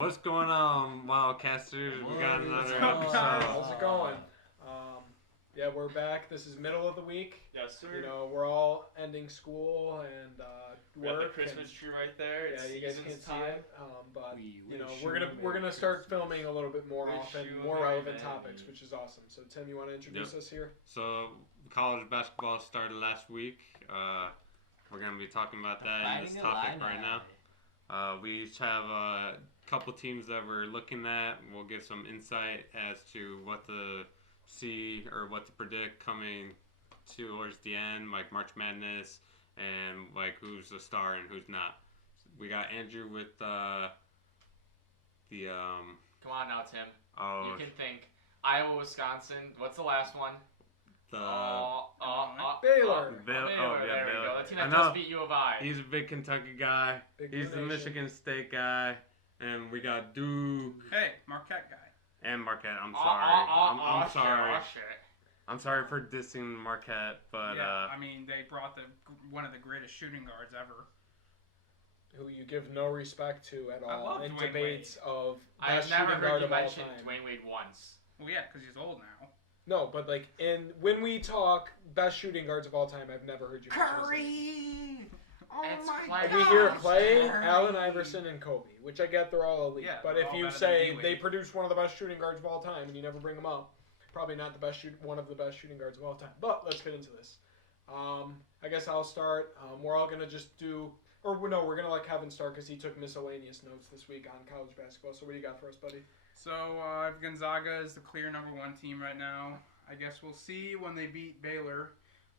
What's going on, Wildcasters? We got another episode. How's it going? Yeah, we're back. This is middle of the week. Yes, sir. You know, we're all ending school and We got work. the Christmas tree right there. Yeah, It's you guys season's can't see time. it, but We you know, wish we're you gonna Merry start Christmas. filming a little bit more Wish often, you a more Merry relevant Merry. topics, which is awesome. So Tim, you want to introduce us here? So, college basketball started last week. We're going to be talking about that in this topic right now. We each have a couple teams that we're looking at. We'll give some insight as to what to see or what to predict coming towards the end, like March Madness, and like who's the star and who's not. We got Andrew with the Come on now, Tim. oh You can think. Iowa, Wisconsin. What's the last one? the Baylor. Baylor. Baylor. Oh, yeah, There we Baylor. go. The team I that know. just beat U of I. He's a big Kentucky guy. Big He's Blue the Nation. Michigan State guy, and we got Duke Hey, Marquette guy. and Marquette. I'm sorry. I'm sorry. Shit. I'm sorry for dissing Marquette, but Yeah, I mean, they brought one of the greatest shooting guards ever. Who you give no respect to at I all love in Dwayne debates of I have best never shooting heard guard you of all mention time. Dwayne Wade once. Well, yeah, because he's old now. No, but like when we talk best shooting guards of all time, I've never heard you mention his name. Oh It's my Clay. Like god! we hear Clay, Curry. Allen Iverson, and Kobe, which I get they're all elite. Yeah, but they're if all you better say than D-Wade. they produce one of the best shooting guards of all time and you never bring them up, probably not the best one of the best shooting guards of all time. But let's get into this. I guess I'll start. We're all gonna just do, or no, we're gonna let Kevin start because he took miscellaneous notes this week on college basketball. So what do you got for us, buddy? So, Gonzaga is the clear number one team right now. I guess we'll see when they beat Baylor.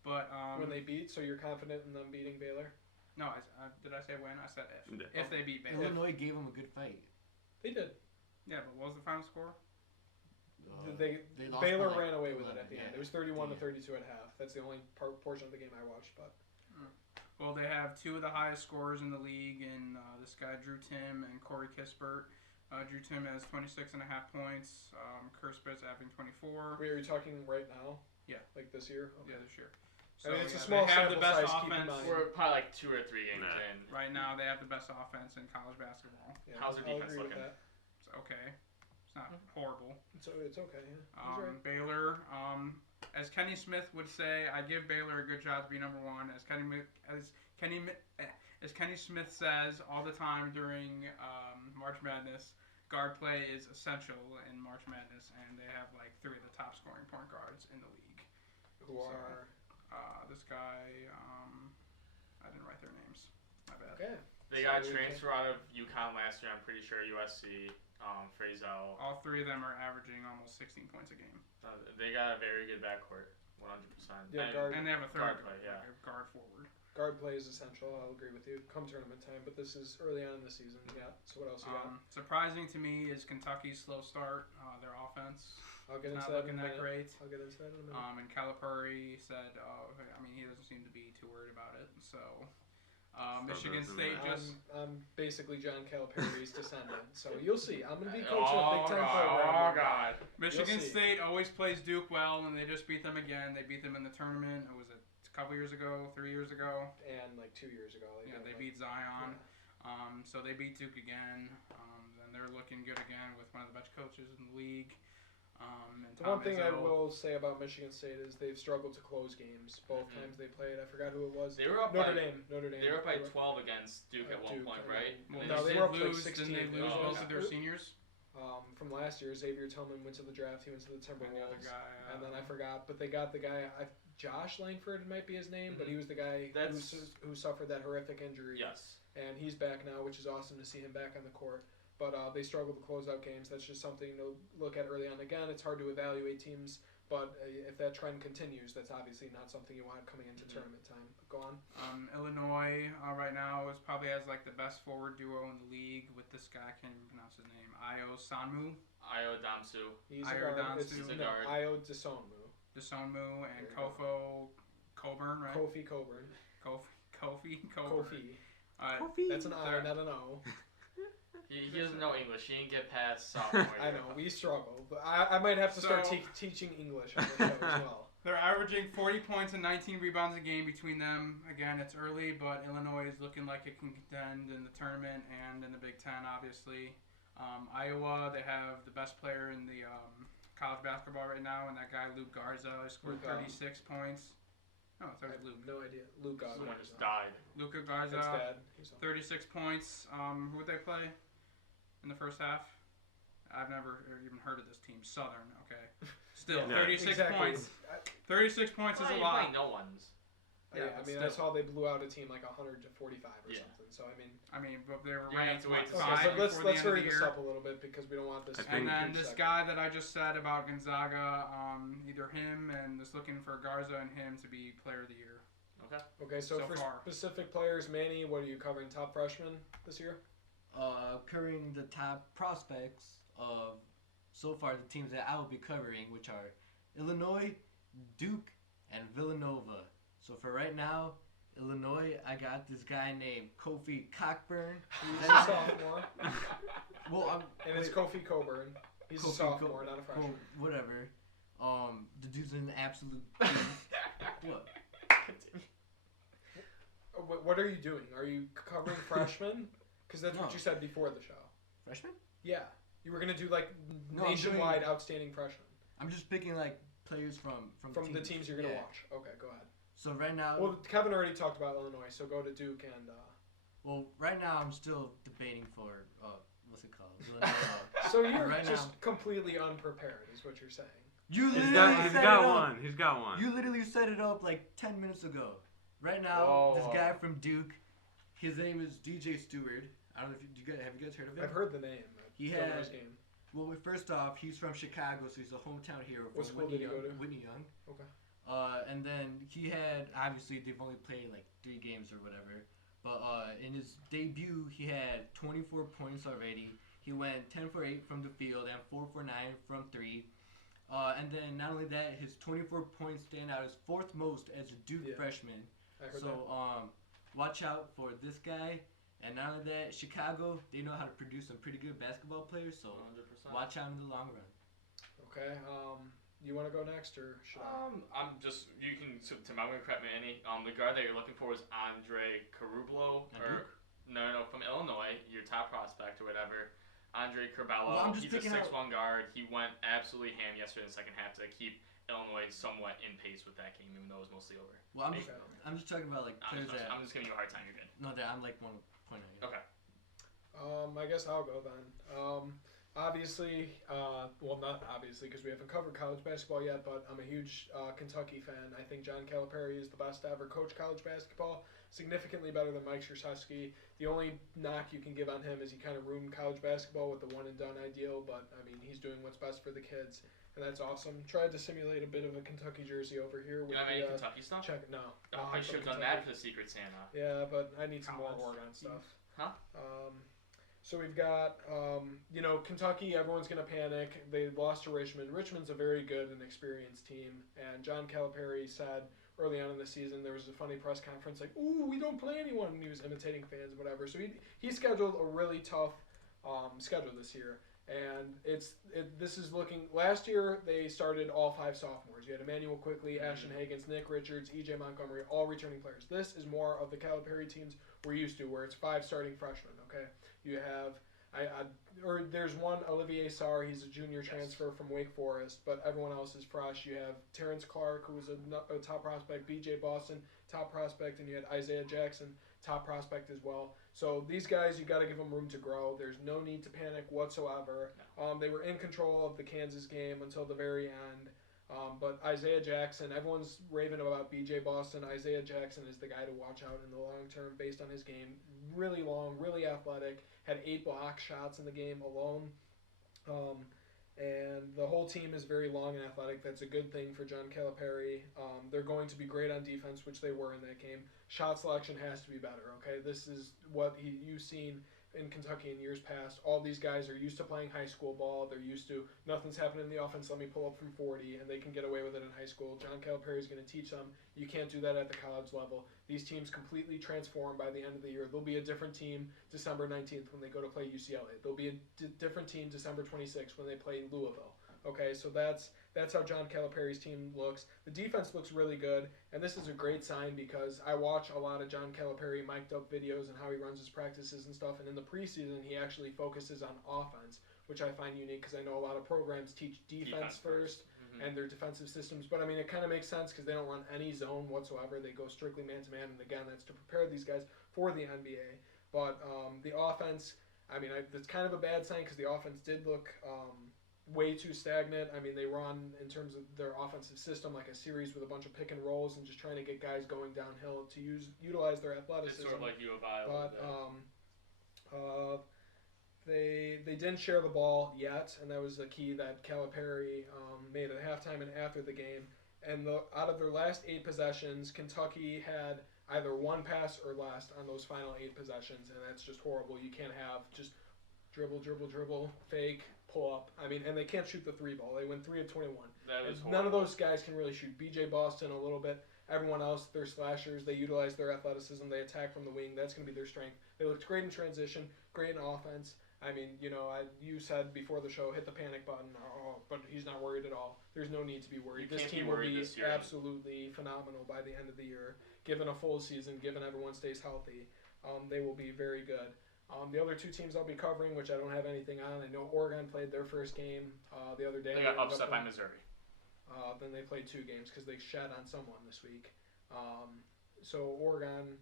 But When they beat, so you're confident in them beating Baylor? no, did I say when? I said if. Yeah. If they beat Baylor. Illinois gave him a good fight. They did. Yeah, but what was the final score? They lost Baylor by, like, ran away with it 11, at the end. yeah. It was 31 to Yeah. 32 at half. That's the only portion of the game I watched. But Well, they have two of the highest scorers in the league, and this guy, Drew Tim and Corey Kispert. Drew Tim has 26.5 points. Kirspet's averaging 24. wait, are you talking right now? Yeah. Like this year? Okay. Yeah, this year. I mean, it's a yeah, small they have the sample best size, keep in offense. mind. We're probably like 2 or 3 games Nah. in. Right now, they have the best offense in college basketball. Yeah, How's their I'll defense agree with looking? that. It's okay. It's not horrible. It's okay. Yeah. He's right. Baylor, as Kenny Smith would say, I give Baylor a good shot to be number one. As Kenny Smith says all the time during March Madness, guard play is essential in March Madness, and they have like 3 of the top scoring point guards in the league. Who So, are this guy, I didn't write their names. My bad. okay? They got a So, transfer out of UConn last year, I'm pretty sure, USC. Frazel. All 3 of them are averaging almost 16 points a game. They got a very good backcourt, 100%. Yeah, And guard- And they have a third Guard play, yeah. like a guard forward. Guard play is essential. I'll agree with you. Come tournament time, but this is early on in the season. Yeah. So what else you got? Surprising to me is Kentucky's slow start. Their offense I'll get is into not that in looking a that minute. great. I'll get into that in a minute. And Calipari said, he doesn't seem to be too worried about it. So, Michigan doesn't State matter. just. I'm basically John Calipari's descendant, so you'll see. I'm gonna be coaching Oh, a big time God. program. Oh, God. Michigan see. State always plays Duke well, and they just beat them again. They beat them in the tournament. It was a couple years ago, 3 years ago. And like 2 years ago, Yeah, they like, beat Zion. yeah. So they beat Duke again. And they're looking good again with one of the best coaches in the league. And The Tom one thing I Izzo. will say about Michigan State is they've struggled to close games both Mhm. times they played. I forgot who it was. They were up Notre by Dame. They were up by 12 against Duke at one Duke, point, I right? mean, And no, they they did were up to, like, lose. 16. Didn't they lose Oh, both okay. of their seniors? From last year, Xavier Tillman went to the draft. He went to the And the other Timberwolves. guy. And then I forgot, but they got the guy, Josh Langford might be his name, but he was the guy who suffered that horrific injury. Yes. And he's back now, which is awesome to see him back on the court. But they struggle to close out games. That's just something to look at early on. Again, it's hard to evaluate teams, but if that trend continues, that's obviously not something you want coming into tournament time. But go on. Illinois right now is probably has like the best forward duo in the league with this guy. I can't even pronounce his name. Io Sanmu, Io Damsu. He's a Io guard. It's, Dansu. He's a no, guard. Io Desonmu. Desonmu, and There you go. Kofo Coburn, right? Kofi Coburn. Kofi Coburn. Kofi. That's an I, They're- not an O. He doesn't know English. He didn't get past sophomore year. I know, we struggle. But I might have to start So- teaching English on the show as well. They're averaging 40 points and 19 rebounds a game between them. Again, it's early, but Illinois is looking like it can contend in the tournament and in the Big Ten, obviously. Iowa, they have the best player in the college basketball right now, and that guy Luke Garza scored 36 points. No, I thought it was Luke. No idea. Luke Garza. Someone just died. Luca Garza, 36 points. Who would they play in the first half? I've never even heard of this team. Southern, okay. Still, 36 points. 36 points is a lot. No ones. Yeah, I mean, I saw they blew out a team like 100 to 45 or something. So, I mean, but they were ranked ranked 5 5 so let's hurry this up a little bit because we don't want this. And then this guy that I just said about Gonzaga, either him and just looking for Garza and him to be player of the year. Okay, so for far. specific players, Manny, what are you covering? Top freshmen this year? Covering the top prospects of so far the teams that I will be covering, which are Illinois, Duke, and Villanova. So for right now, Illinois, I got this guy named Kofi Cockburn. He's a sophomore. And it's Kofi Coburn. He's a sophomore, not a freshman. Whatever. The dude's an absolute beast. What? What are you doing? Are you covering freshmen? Because that's what you said before the show. Freshmen? Yeah. You were going to do like nationwide outstanding freshmen. I'm just picking like players from the teams you're going to watch. Okay, go ahead. So right now... Well, Kevin already talked about Illinois, so go to Duke and... Well, right now I'm still debating for... what's it called? So you're completely unprepared, is what you're saying. You He's literally got one. You literally set it up like 10 minutes ago. Right now, this guy from Duke, his name is DJ Stewart. I don't know if have you guys heard of him? I've heard the name. He had... Well, first off, he's from Chicago, so he's a hometown hero from Whitney Young. Okay. And then he had, obviously, they've only played like 3 games or whatever. But in his debut, he had 24 points already. He went 10 for 8 from the field and 4 for 9 from 3. And then not only that, his 24 points stand out as 4th most as a Duke freshman. So watch out for this guy. And not only that, Chicago, they know how to produce some pretty good basketball players. So 100%. Watch out in the long run. Okay. You want to go next, or should I? I'm going to correct me, Annie. The guard that you're looking for is Andre Carublo. No, from Illinois, your top prospect or whatever. Andre Curbelo. He's a 6'1" guard. He went absolutely ham yesterday in the second half to keep Illinois somewhat in pace with that game, even though it was mostly over. Well, I'm just talking about like players I'm just giving you a hard time. You're good. No, I'm like 1 point on you. Okay. I guess I'll go then. Obviously, not obviously because we haven't covered college basketball yet, but I'm a huge Kentucky fan. I think John Calipari is the best to ever coach college basketball, significantly better than Mike Krzyzewski. The only knock you can give on him is he kind of ruined college basketball with the one-and-done ideal, but, I mean, he's doing what's best for the kids, and that's awesome. Tried to simulate a bit of a Kentucky jersey over here. You have any Kentucky stuff? No. Oh, I should have done that for the Secret Santa. Yeah, but I need some more Oregon stuff. Huh? So we've got, Kentucky, everyone's going to panic. They lost to Richmond. Richmond's a very good and experienced team. And John Calipari said early on in the season, there was a funny press conference like, ooh, we don't play anyone. And he was imitating fans, whatever. So he scheduled a really tough schedule this year. And this is looking, last year they started all 5 sophomores. You had Emmanuel Quickly, Ashton Higgins, Nick Richards, E.J. Montgomery, all returning players. This is more of the Calipari teams we're used to, where it's 5 starting freshmen, okay? You have, there's one, Olivier Sarr, he's a junior transfer from Wake Forest, but everyone else is fresh. You have Terrence Clark, who was a top prospect, B.J. Boston, top prospect, and you had Isaiah Jackson, top prospect as well. So these guys, you got to give them room to grow. There's no need to panic whatsoever. They were in control of the Kansas game until the very end. But Isaiah Jackson, everyone's raving about B.J. Boston. Isaiah Jackson is the guy to watch out in the long term based on his game. Really long, really athletic. Had 8 block shots in the game alone. And the whole team is very long and athletic. That's a good thing for John Calipari. They're going to be great on defense, which they were in that game. Shot selection has to be better, okay? This is what you've seen in Kentucky in years past. All these guys are used to playing high school ball. They're used to nothing's happening in the offense. Let me pull up from 40, and they can get away with it in high school. John Calipari is going to teach them you can't do that at the college level. These teams completely transform by the end of the year. They'll be a different team December 19th when they go to play UCLA. They'll be a different team December 26th when they play Louisville. Okay, so that's That's how John Calipari's team looks. The defense looks really good, and this is a great sign because I watch a lot of John Calipari mic'd up videos and how he runs his practices and stuff, and in the preseason he actually focuses on offense, which I find unique because I know a lot of programs teach defense first and their defensive systems, but I mean, it kind of makes sense because they don't run any zone whatsoever. They go strictly man-to-man, and again, that's to prepare these guys for the NBA. But the offense, I mean, that's kind of a bad sign because the offense did look way too stagnant. I mean, they run, in terms of their offensive system, like a series with a bunch of pick and rolls and just trying to get guys going downhill to utilize their athleticism. It's sort of like U of I a little bit. They didn't share the ball yet, and that was the key that Calipari made at halftime and after the game. And out of their last 8 possessions, Kentucky had either one pass or less on those final 8 possessions, and that's just horrible. You can't have just dribble, fake, pull up. I mean, and they can't shoot the 3 ball. They went 3 of 21. That is horrible. None of those guys can really shoot. B.J. Boston a little bit. Everyone else, they're slashers. They utilize their athleticism. They attack from the wing. That's going to be their strength. They looked great in transition, great in offense. I mean, you said before the show, hit the panic button, but he's not worried at all. There's no need to be worried. This team will be absolutely phenomenal by the end of the year. Given a full season, given everyone stays healthy, they will be very good. The other 2 teams I'll be covering, which I don't have anything on, I know Oregon played their first game the other day. They got upset by Missouri. Then they played 2 games because they shat on someone this week. So Oregon,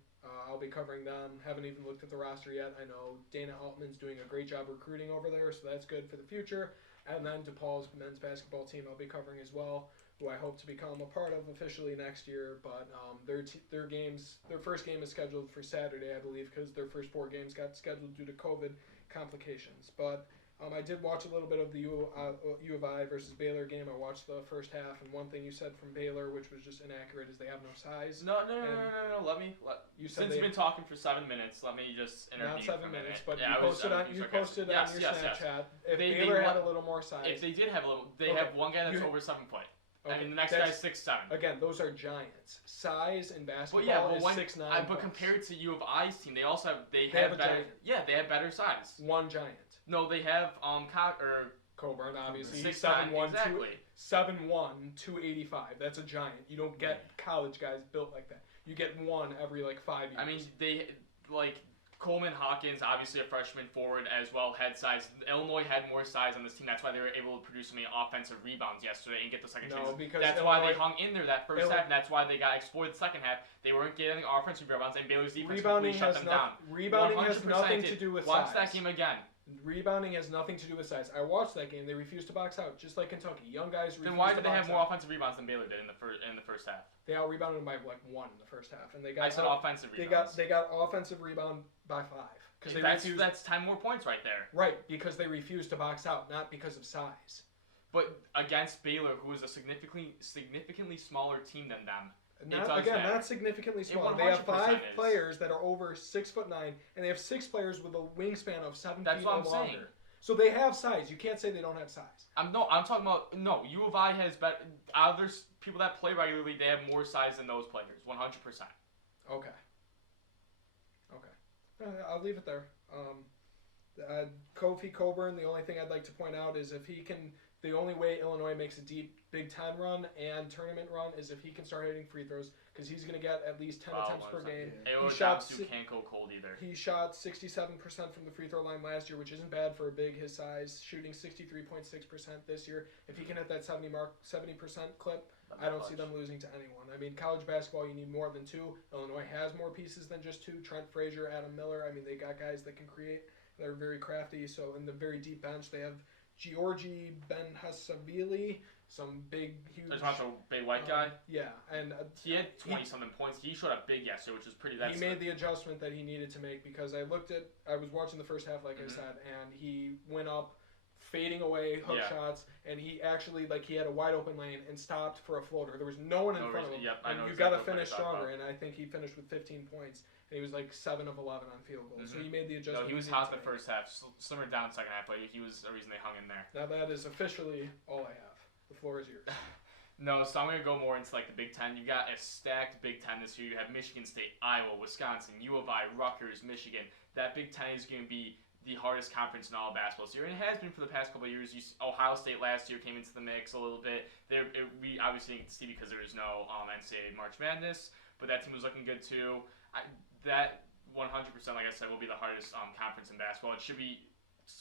I'll be covering them. Haven't even looked at the roster yet. I know Dana Altman's doing a great job recruiting over there, so that's good for the future. And then DePaul's men's basketball team I'll be covering as well, who I hope to become a part of officially next year. But their first game is scheduled for Saturday, I believe, because their first 4 games got scheduled due to COVID complications. But I did watch a little bit of the U of I versus Baylor game. I watched the first half, and one thing you said from Baylor, which was just inaccurate, is they have no size. No. Since you've been talking for 7 minutes, let me just intervene. Not 7 minutes, but yeah, you posted on your Snapchat. If Baylor had a little more size. If they did have a little, they have one guy that's over 7 foot. Okay. I mean, the next guy's 6'7". Again, those are giants. Size in basketball is 6'9". But compared to U of I's team, they also have they have better. Giant. Yeah, they have better size. One giant. No, they have Coburn, obviously. 6'9", exactly. 7'1", 285. That's a giant. You don't get college guys built like that. You get one every 5 years. I mean, they Coleman Hawkins, obviously a freshman forward as well, had size. Illinois had more size on this team. That's why they were able to produce so many offensive rebounds yesterday and get the second chance. That's why they hung in there that first half, and that's why they got exploited the second half. They weren't getting offensive rebounds, and Baylor's defense completely shut them down. Rebounding has nothing to do with size. Watch that game again. Rebounding has nothing to do with size. I watched that game. They refused to box out, just like Kentucky. Young guys refused to box out. Then why did they have more offensive rebounds than Baylor did in the first half? They out-rebounded them by 1 in the first half, and they got. I said offensive rebounds. They got offensive rebound by 5 because that's 10 more points right there. Right, because they refused to box out, not because of size. But against Baylor, who is a significantly smaller team than them. Not significantly smaller. They have 5 players that are over 6'9", and they have 6 players with a wingspan of 7 feet or longer. Saying. So they have size. You can't say they don't have size. I'm talking about U of I has better. Out of people that play regularly, they have more size than those players. 100%. Okay. I'll leave it there. Kofi Coburn. The only thing I'd like to point out is if he can. The only way Illinois makes a deep Big Ten run and tournament run is if he can start hitting free throws, because he's going to get at least 10 attempts per game. Can't go cold either. He shot 67% from the free throw line last year, which isn't bad for a big his size. Shooting 63.6% this year. If he can hit that 70% clip, I don't see them losing to anyone. I mean, college basketball, you need more than 2. Illinois has more pieces than just 2. Trent Frazier, Adam Miller. I mean, they got guys that can create. They're very crafty. So in the very deep bench, they have Georgi Ben-Hassavili, some big, huge. That's not the big white guy? Yeah. And he had 20-something points. He showed up big yesterday, which was pretty. He made the adjustment that he needed to make because I was watching the first half, like I said, and he went up, fading away hook shots, and he actually, he had a wide open lane and stopped for a floater. There was no one in front of him. Yep, and you got to finish stronger, and I think he finished with 15 points. And he was 7 of 11 on field goals. So he made the adjustment. No, he was hot the first half, simmered down second half, but he was the reason they hung in there. Now that is officially all I have. The floor is yours. No, so I'm going to go more into the Big Ten. You got a stacked Big Ten this year. You have Michigan State, Iowa, Wisconsin, U of I, Rutgers, Michigan. That Big Ten is going to be the hardest conference in all of basketball this year, and it has been for the past couple of years. Ohio State last year came into the mix a little bit. We obviously didn't see because there was no NCAA March Madness, but that team was looking good too. That 100%, like I said, will be the hardest conference in basketball. It should be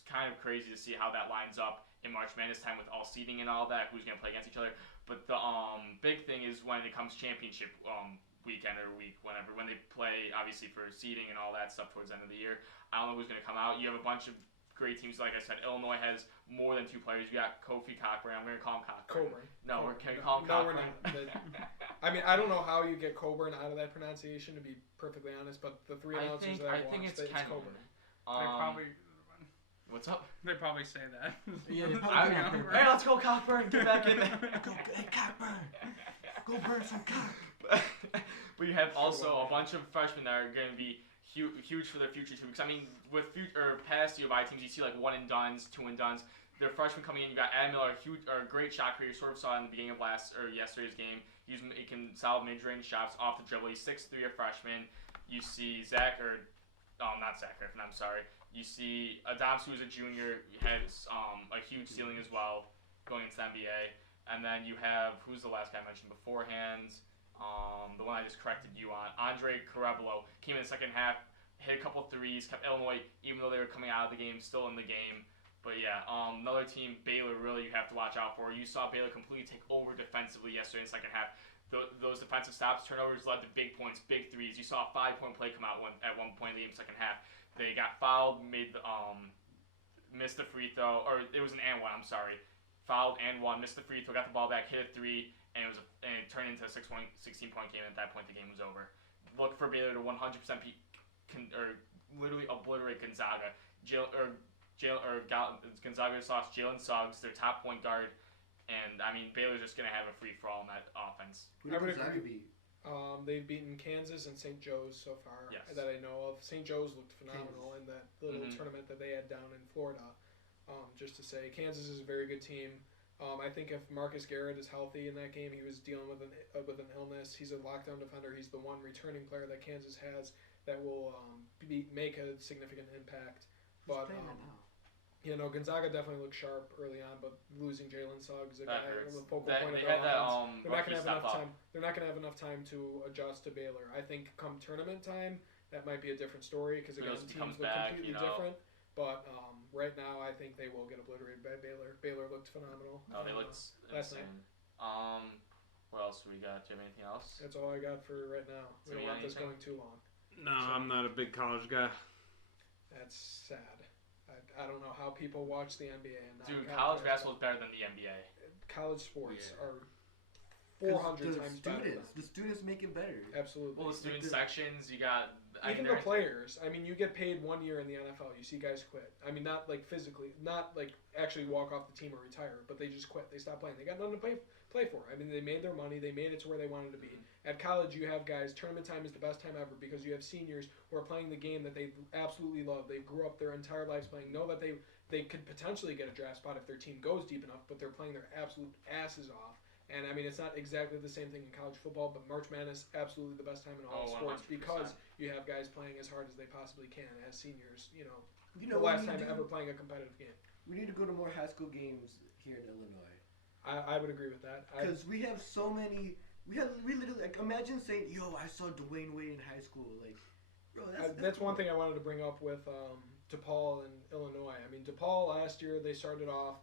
kind of crazy to see how that lines up in March Madness time with all seeding and all that, who's going to play against each other. But the big thing is when it comes championship weekend or week, whenever, when they play, obviously, for seeding and all that stuff towards the end of the year. I don't know who's going to come out. You have a bunch of great teams. Like I said, Illinois has more than 2 players. You got Kofi Cockburn. I'm going to call him Cockburn. Can we call him Cockburn? No, we're not. I mean, I don't know how you get Coburn out of that pronunciation, to be perfectly honest, but the 3 announcers I think it's Coburn. They probably... What's up? They probably say that. Yeah, they probably hey, let's go Cockburn. Get back in there. Hey, Cockburn. Go burn some cock. But you have also a bunch of freshmen that are going to be huge for their future too. Because I mean, with past U.of.I. teams, you see like 1 and dones, 2 and dones. They're freshmen coming in. You got Adam Miller, a great shot creator. Sort of saw it in the beginning of yesterday's game. He can solid mid-range shots off the dribble. He's 6'3", a freshman. You see not Zach Griffin. I'm sorry. You see Adams, who's a junior, has a huge ceiling as well, going into the NBA. And then you have, who's the last guy I mentioned beforehand? The one I just corrected you on. Andre Carrebolo came in the second half, hit a couple threes, kept Illinois, even though they were coming out of the game, still in the game. But yeah, another team, Baylor, really you have to watch out for. You saw Baylor completely take over defensively yesterday in the second half. Those defensive stops, turnovers led to big points, big threes. You saw a 5-point play come out at one point in the game, second half. They got fouled, missed the free throw, or it was an and one. I'm sorry. Fouled and one, missed the free throw, got the ball back, hit a 3, and it turned into a 16-point game. And at that point, the game was over. Look for Baylor to 100% literally obliterate Gonzaga. Gonzaga just lost Jalen Suggs, their top point guard, and I mean Baylor's just gonna have a free for all in that offense. Who did Gonzaga beat? They've beaten Kansas and St. Joe's so far that I know of. St. Joe's looked phenomenal in that little tournament that they had down in Florida. Just to say, Kansas is a very good team. I think if Marcus Garrett is healthy in that game, he was dealing with an illness. He's a lockdown defender. He's the one returning player that Kansas has that will make a significant impact. But Gonzaga definitely looked sharp early on, but losing Jalen Suggs, a guy the focal point of their offense, they're not going to have enough time. They're not going to have enough time to adjust to Baylor. I think come tournament time, that might be a different story because again, teams look completely different. But right now, I think they will get obliterated by Baylor. Baylor looked phenomenal. They looked insane. What else do we got? Do you have anything else? That's all I got for right now. We don't want this going too long. No, I'm not a big college guy. That's sad. I don't know how people watch the NBA and not college basketball is better than the NBA. College sports are 400 times better. The students make it better. Absolutely. Well, the student sections, you got... Even the players. I mean, you get paid 1 year in the NFL. You see guys quit. I mean, not like physically, not like actually walk off the team or retire, but they just quit. They stop playing. They got nothing to play for. I mean, they made their money. They made it to where they wanted to be. At college, you have guys, tournament time is the best time ever because you have seniors who are playing the game that they absolutely love. They grew up their entire lives playing, know that they could potentially get a draft spot if their team goes deep enough, but they're playing their absolute asses off. And, I mean, it's not exactly the same thing in college football, but March Madness, absolutely the best time in all sports 100%. Because you have guys playing as hard as they possibly can as seniors, the last time ever playing a competitive game. We need to go to more high school games here in Illinois. I would agree with that. Because we have so many... We literally... Like, imagine saying, yo, I saw Dwayne Wade in high school. Like, bro, that's one thing I wanted to bring up with DePaul and Illinois. I mean, DePaul last year, they started off...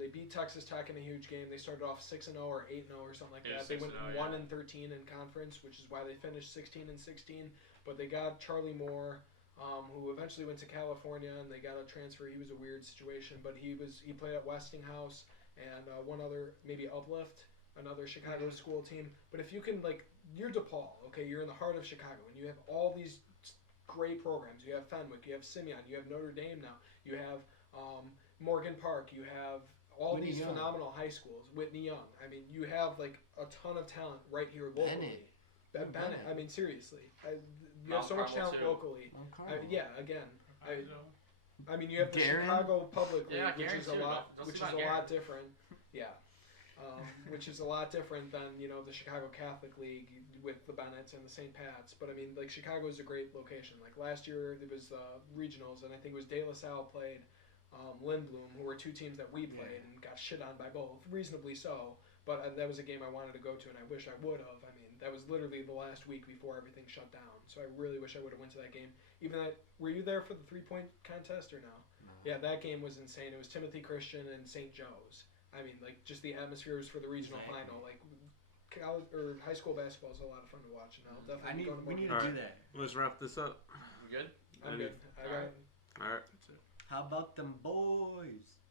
they beat Texas Tech in a huge game. They started off 6-0 or 8-0 or something like that. They went 1-13 in conference, which is why they finished 16-16. But they got Charlie Moore, who eventually went to California, and they got a transfer. He was a weird situation, but he played at Westinghouse and one other, maybe Uplift, another Chicago school team. But if you can, you're DePaul, okay? You're in the heart of Chicago, and you have all these great programs. You have Fenwick, you have Simeon, you have Notre Dame now, you have Morgan Park, you have all Whitney these Young. Phenomenal high schools. Whitney Young. I mean, you have a ton of talent right here locally. Bennett. I mean, seriously, you have so much talent locally. Again, I mean, you have the Chicago Public League, which is a lot different. Yeah, which is a lot different than the Chicago Catholic League with the Bennetts and the St. Pat's. But I mean, like Chicago is a great location. Like last year there was regionals, and I think it was De La Salle played Lindblom, who were two teams that we played and got shit on by both, reasonably so. But that was a game I wanted to go to, and I wish I would have. I mean, that was literally the last week before everything shut down. So I really wish I would have went to that game. Were you there for the 3-point contest or no? No. Yeah, that game was insane. It was Timothy Christian and St. Joe's. I mean, like just the atmospheres for the regional final, like college or high school basketball is a lot of fun to watch, and I'll definitely go to more. We need to do that. Let's wrap this up. We good? I'm good. All right. That's it. How about them boys?